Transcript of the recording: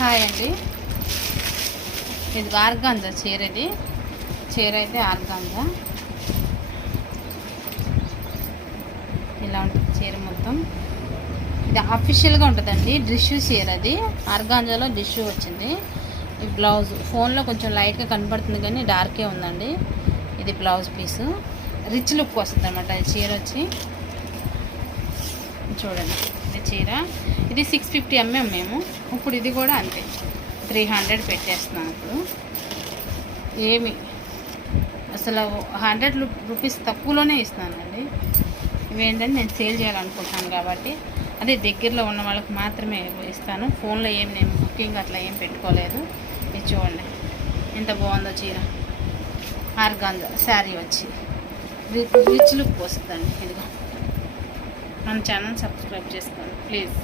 Hi అండి, ఇది organza చీర. ఇది చీర అయితే ఆర్గాంజా ఇలా ఉంటుంది చీర మొత్తం. ఇది అఫీషియల్గా ఉంటుందండి, డిష్యూ చీర. అది ఆర్గాంజాలో డిష్యూ వచ్చింది. ఈ బ్లౌజ్ ఫోన్లో కొంచెం లైట్గా కనబడుతుంది కానీ డార్కే ఉందండి. ఇది బ్లౌజ్ పీసు, రిచ్ లుక్ వస్తుంది అనమాట. ఈ చీర వచ్చి చూడండి, ఇది చీర. ఇది 650 mm మేము. ఇప్పుడు ఇది కూడా అంతే, 300 పెట్టేస్తున్నాను. ఇప్పుడు ఏమి అసలు 100 రూపీస్ తక్కువలోనే ఇస్తున్నానండి. ఇవేంటంటే నేను సేల్ చేయాలనుకుంటున్నాను కాబట్టి అదే దగ్గరలో ఉన్న వాళ్ళకి మాత్రమే ఇస్తాను. ఫోన్లో ఏం నేను బుకింగ్ అట్లా ఏం పెట్టుకోలేదు. ఇది చూడండి ఎంత బాగుందో చీర. ఆర్గాంజా శారీ వచ్చి రిచ్ లుక్ వస్తుందండి. ఇదిగో మన ఛానల్ సబ్స్క్రైబ్ చేసుకోండి ప్లీజ్.